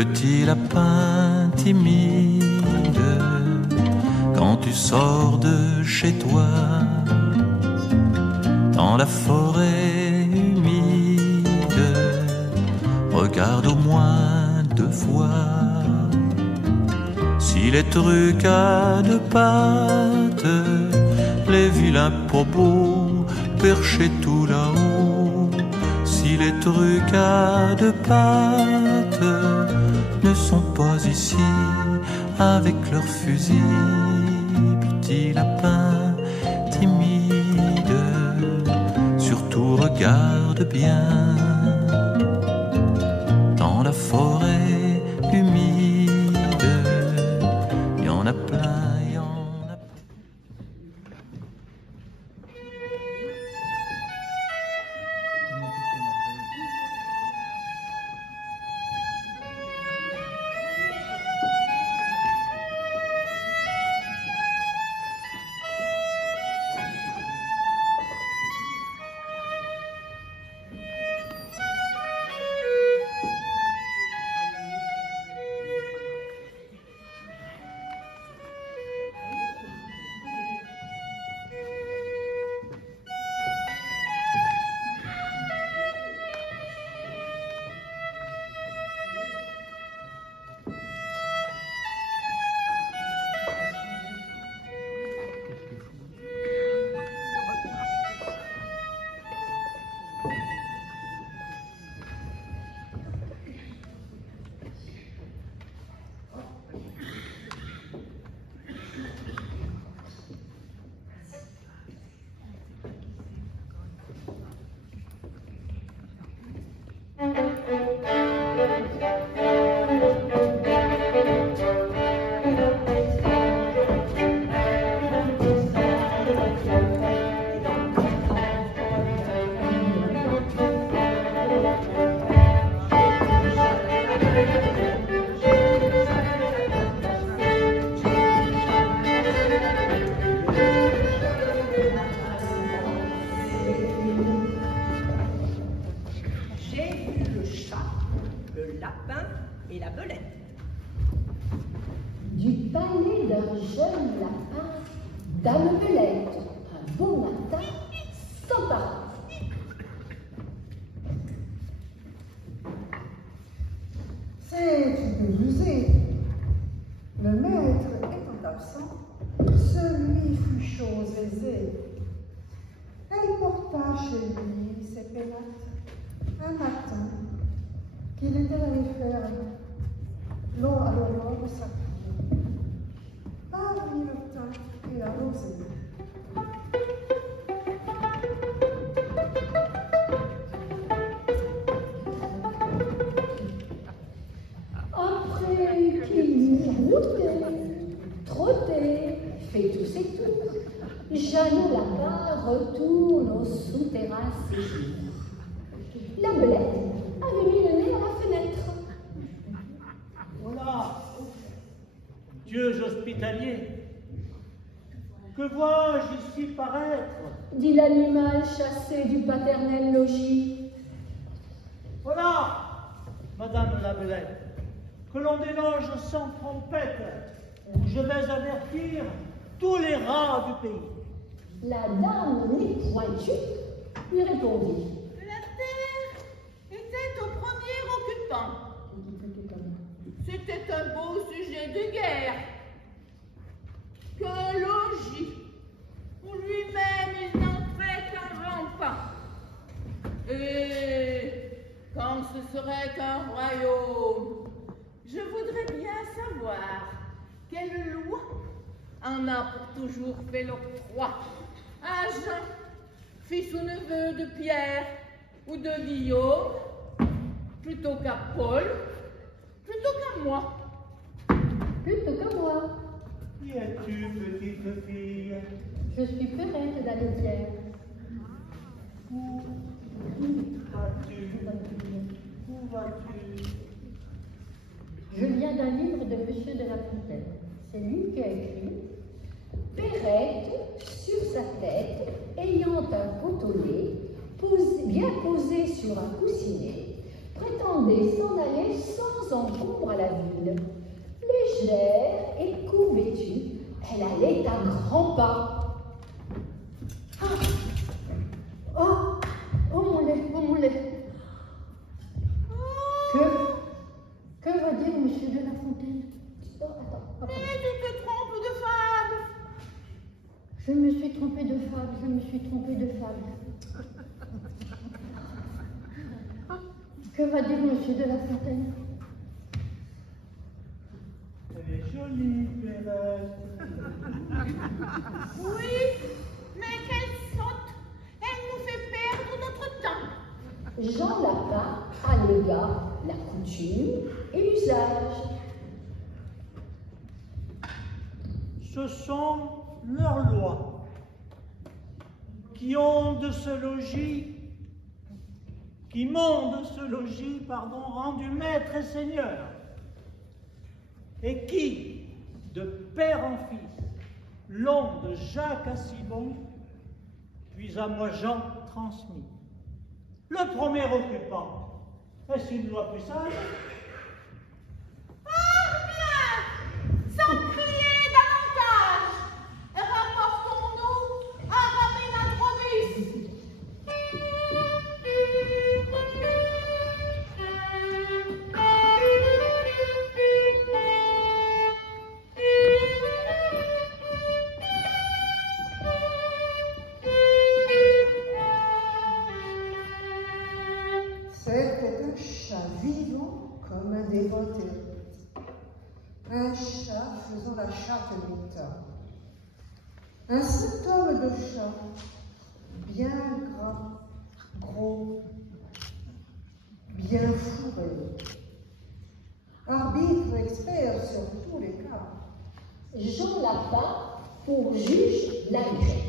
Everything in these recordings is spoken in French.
Petit lapin timide, quand tu sors de chez toi, dans la forêt humide, regarde au moins 2 fois si les trucs à 2 pattes, les vilains propos perchés tout là-haut, si les trucs à 2 pattes ne sont pas ici avec leurs fusils. Petit lapin timide, surtout regarde bien dans la forêt humide, il y en a plein, il y en a plein. Et la belette. Du palais d'un jeune lapin, Dame Belette, un beau matin, s'empara. C'est une rusée. Le maître étant absent, celui fut chose aisée. Elle porta chez lui ses pénates un matin qu'il était allé faire l'eau à l'aurore de sa cour, parmi le thym et la rosée. Après qu'il eut routé, trotté, fait tous ses tours, Jeannot Lapin retourne au souterrain séjour. La belette avait mis le nez à la fenêtre. Voilà, dieux hospitaliers, que vois-je ici paraître? Dit l'animal chassé du paternel logis. Voilà, madame la belette, que l'on déloge sans trompette, où je vais avertir tous les rats du pays. La dame nez pointu lui répondit. La terre était au premier occupant. C'était un beau sujet de guerre. Qu'un logis, où lui-même il n'entrait qu'un rampant. Et quand ce serait un royaume, je voudrais bien savoir quelle loi en a pour toujours fait l'octroi à Jean, fils ou neveu de Pierre ou de Guillaume, plutôt qu'à Paul, plutôt qu'à moi. Plutôt que moi. Qui es-tu, petite fille? Je suis Perrette d'Aletière. Où vas-tu? Où vas-tu? Je viens d'un livre de Monsieur de La Fontaine. C'est lui qui a écrit Perrette, sur sa tête, ayant un cotonnet, bien posé sur un coussinet, prétendait s'en aller sans s'encombre à la ville. Légère et couvertue, elle allait à grands pas. Ah. Oh, oh mon lait, oh mon lait. Que va dire monsieur de La Fontaine? Oh, attends. Mais tu te trompes de fable. Je me suis trompée de fable, je me suis trompée de fable. Que va dire monsieur de La Fontaine? Elle est jolie, Pérette. Oui, mais quelle sotte. Elle nous fait perdre notre temps. Jean Lapin allégua la coutume et l'usage. Ce sont leurs lois qui m'ont de ce logis, rendu maître et seigneur, et qui, de père en fils, l'ont de Jacques à Simon, puis à moi Jean transmis. Le premier occupant, est-ce une loi plus sage? Sans crier davantage, rapportons-nous à Raménadrovis. C'était un chat vivant comme un dévoté. Un chat faisant la chatte d'État. Un symptôme de chat, bien gras, gros, bien fourré. Arbitre expert sur tous les cas. Jean Lapin pour juge l'agréé.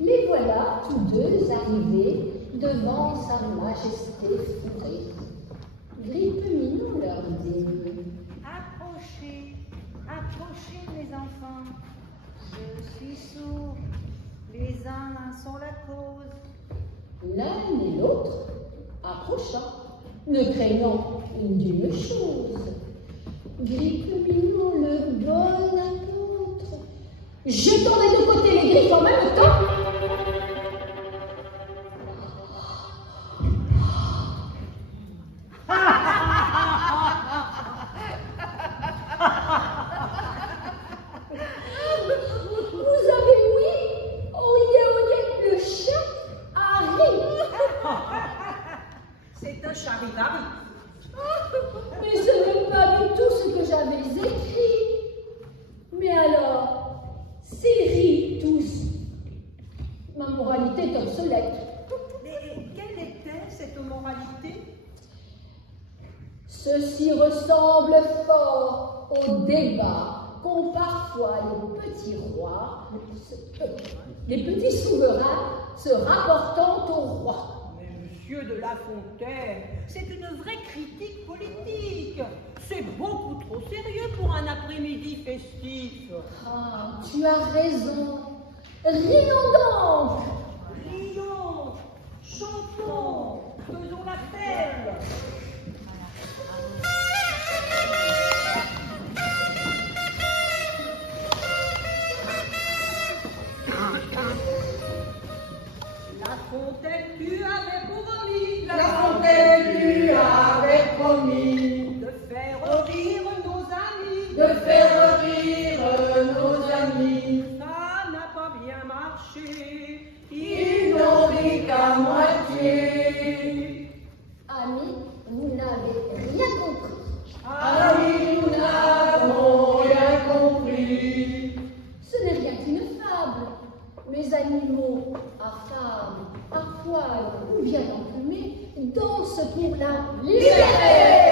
Les voilà tous deux arrivés devant sa majesté fourrée. Grippe-Minou leur dit: Approchez, approchez mes enfants. Je suis sourd, les uns en sont la cause. L'un et l'autre approchant, ne craignant d'une chose. Grippe-Minou, le bon apôtre, jetant des deux côtés les griffes en même temps. Vous avez oui, oyez, le chat arrive. C'est un charivari. Mais ce n'est pas du tout ce que j'avais écrit. Mais alors, c'est tous. Ma moralité est obsolète. Mais quelle était cette moralité? Ceci ressemble fort au débat qu'ont parfois les petits rois, les petits souverains se rapportant au roi. Mais monsieur de La Fontaine, c'est une vraie critique politique. C'est beaucoup trop sérieux pour un après-midi festif. Ah, tu as raison. Rions donc. Rions, chantons, faisons la fête. La Fontaine, tu avais promis. La Fontaine lui avait promis De faire rire nos amis. de faire rire nos amis. Ça n'a pas bien marché. Ils n'ont ri qu'à moitié. Amis, vous n'avez rien compris. Amis, nous n'avons rien compris. Ce n'est rien qu'une fable. Les animaux affables, à poil ou bien emplumés dansent pour la liberté.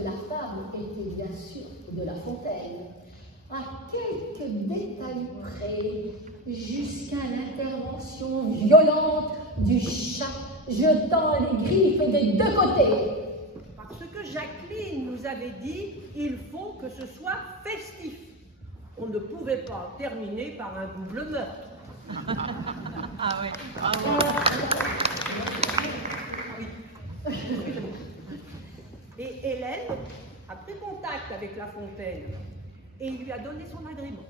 de la femme était bien sûr de La Fontaine, à quelques détails près, jusqu'à l'intervention violente du chat jetant les griffes des deux côtés. Parce que Jacqueline nous avait dit, il faut que ce soit festif. On ne pouvait pas terminer par un double meurtre. Ah oui, Oui. Et Hélène a pris contact avec La Fontaine et il lui a donné son agrément.